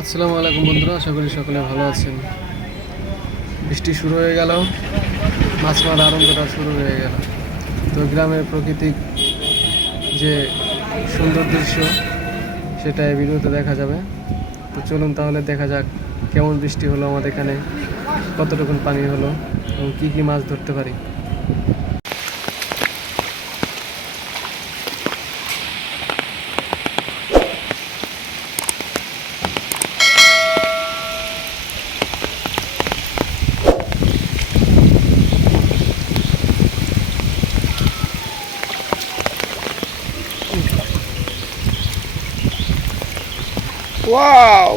আসসালামু আলাইকুম বন্ধুরা, আশা করি সকলে ভালো আছেন। বৃষ্টি শুরু হয়ে গেল, মাছ মারার আনন্দটা শুরু হয়ে গেল। তো গ্রামের প্রাকৃতিক যে সুন্দর দৃশ্য সেটা এই ভিডিওতে দেখা যাবে। তো চলুন তাহলে দেখা যাক কেমন বৃষ্টি হলো আমাদের এখানে, কতটুকুন পানি হলো এবং কী কী মাছ ধরতে পারি। ওয়াও,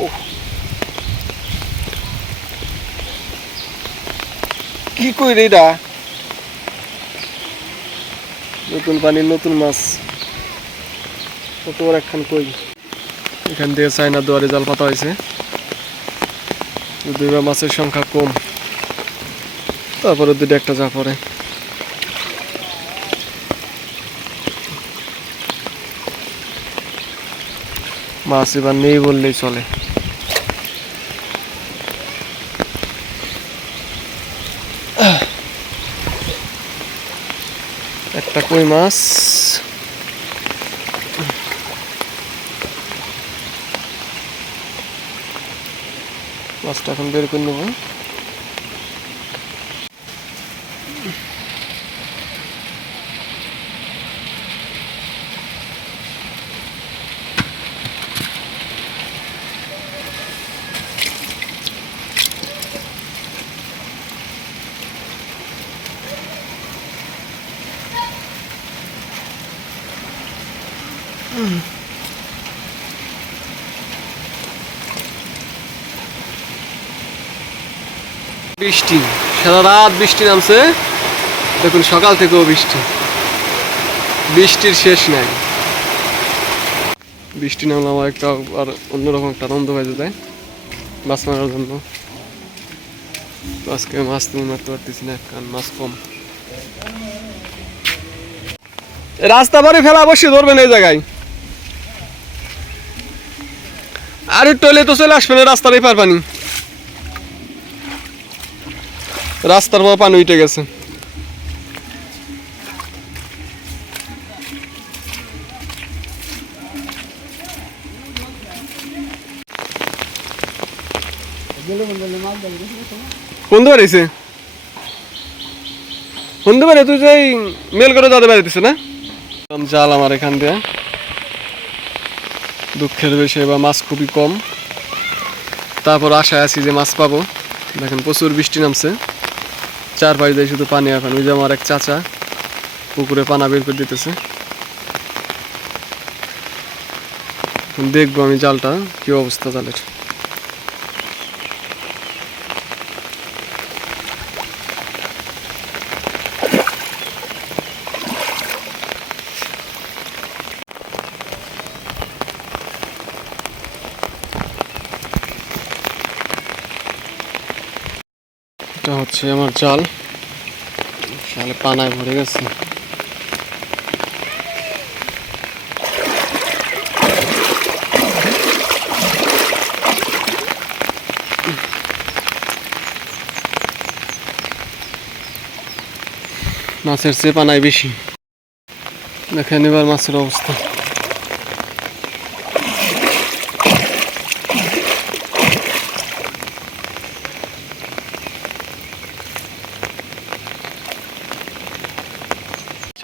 কি কই রে এটা? নতুন পানির নতুন মাছ, কত বড় একখান কই। এখান থেকে চায়না দুয়ারে জাল পাতা হয়েছে, দুইবার মাছের সংখ্যা কম, তারপরে দুটো একটা যা পড়ে। মাছ এবার নেই বললেই চলে। একটা কই মাছ, মাছটা এখন বের করে নেব। বৃষ্টি, সারা রাত বৃষ্টি নামছে, দেখুন সকাল থেকেও বৃষ্টি, বৃষ্টির শেষ নাই। বৃষ্টি নামলে আমার একটা আর অন্যরকম একটা আনন্দ হয়ে যায় মাছ মারার জন্য। আজকে মাছ তুমি মারতে পারতেছি না, কারণ মাছ কম। রাস্তা পারে ফেলা অবশ্যই ধরবেন এই জায়গায়, আর একটু হলে তো চলে আসবে না রাস্তার এই পার পানি, রাস্তার পর পানি উঠে গেছে। বন্ধু বাড়িছে, বন্ধু বাড়ি তুই যে মেল করে যাতে বাড়িতেছে না জাল আমার এখান দিয়ে। দুঃখের বিষয় বা মাছ খুবই কম, তারপর আশায় আছি যে মাছ পাবো। দেখেন প্রচুর বৃষ্টি নামছে, চারপাশ দিয়ে শুধু পানি। এখন ওই যে আমার এক চাচা পুকুরে পানা বের করে দিতেছে, দেখবো আমি জালটা কি অবস্থা জালের। এটা হচ্ছে আমার জাল, জালে পানায় ভরে গেছে। মাছের চেয়ে পানায় বেশি, দেখেন এবার মাছের অবস্থা।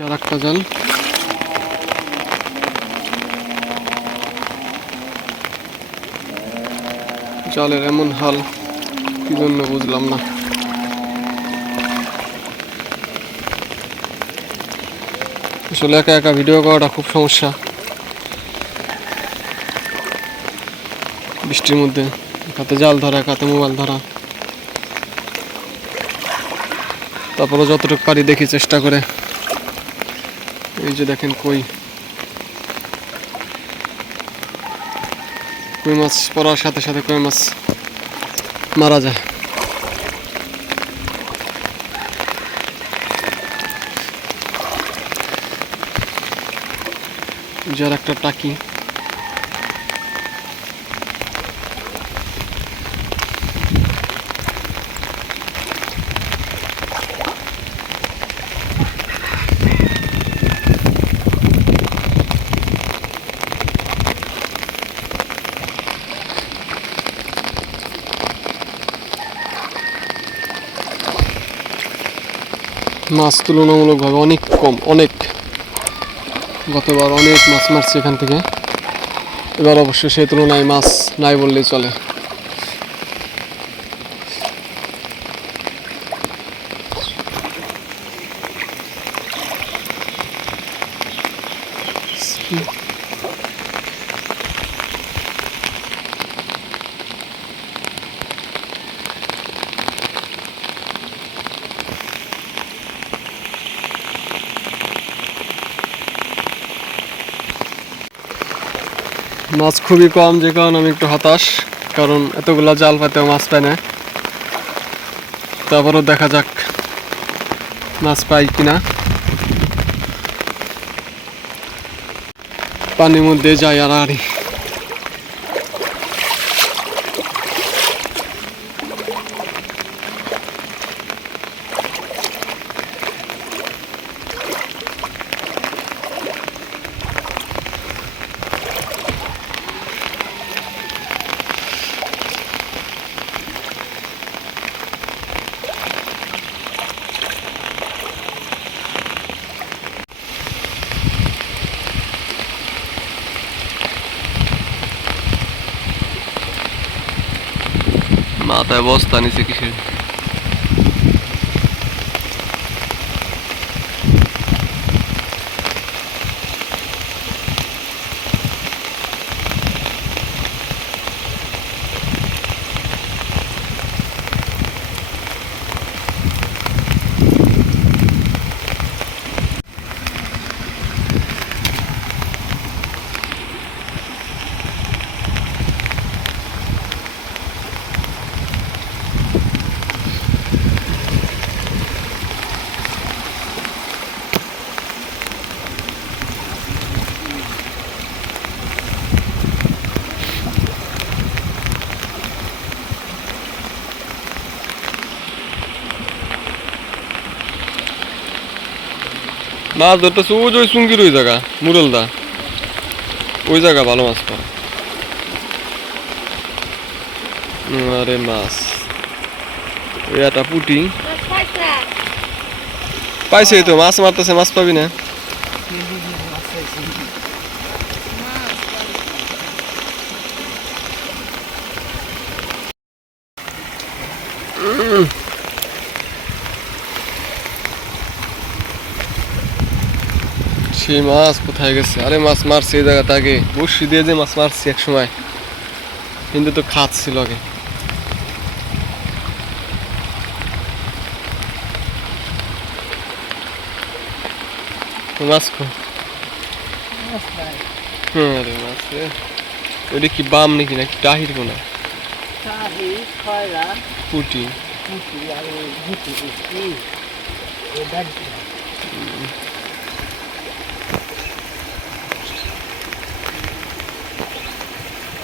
আর একটা জাল, জালের এমন হাল কি জন্য বুঝলাম না। আসলে একা একা ভিডিও করাটা খুব সমস্যা বৃষ্টির মধ্যে, হাতে জাল ধরা, হাতে মোবাইল ধরা। তারপরে যতটুকু পারি দেখি চেষ্টা করে। এই যে দেখেন কই, কই মাছ পড়ার সাথে সাথে কই মাছ মারা যায়। যার একটা টাকি, মাছ তুলনামূলকভাবে অনেক কম, অনেক। গতবার অনেক মাছ মারছি এখান থেকে, এবার অবশ্য সে তুলনায় মাছ নাই বললেই চলে। মাছ খুবই কম, যে কারণে আমি একটু হতাশ, কারণ এতগুলা জাল পাতেও মাছ পায় না। তারপরও দেখা যাক মাছ পাই কিনা। পানির মধ্যে যাই আড়াআড়ি। মাথায় বস্তা নিচে কিসের? মাছ ধরতেছে ওই চুঙ্গির ওই জায়গা, মুরলদা ওই জায়গা ভালো মাছ পায়। আরে মাছ ওই একটা পুটি পাইছে তো, মাছ মারতেছে, মাছ পাবি না? সেই মাছ কোথায় গেছে? আরে মাছ মারছে এই জায়গাতে আগে, বসি দিয়ে যে মাছ মারছি এক সময়, কিন্তু তো খাত ছিল আগে। মাছ কো? আরে মাছ ওইটা কি বাম নাকি, নাকি টাহির কোনা? পুটি।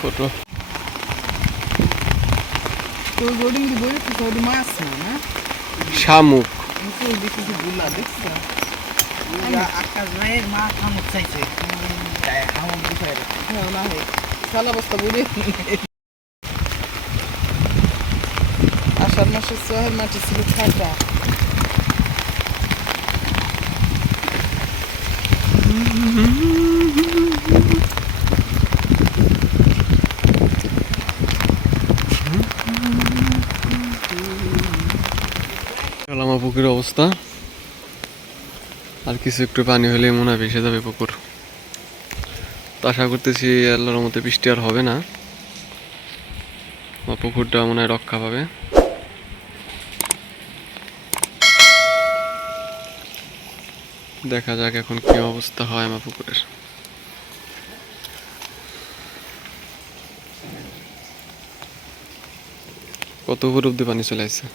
কত শামুক। আষাঢ় মাসের সোহের মাটি ছিল খাটা। আমার পুকুরের অবস্থা, আর কিছু একটু পানি হলে মনে হয় ভেসে যাবে পুকুর। তো আশা করতেছি আল্লাহর মধ্যে বৃষ্টি আর হবে না, আমার পুকুরটা মনে হয় রক্ষা পাবে। দেখা যাক এখন কি অবস্থা হয় আমার পুকুরের। কত উপর অব্দি পানি চলে আসছে।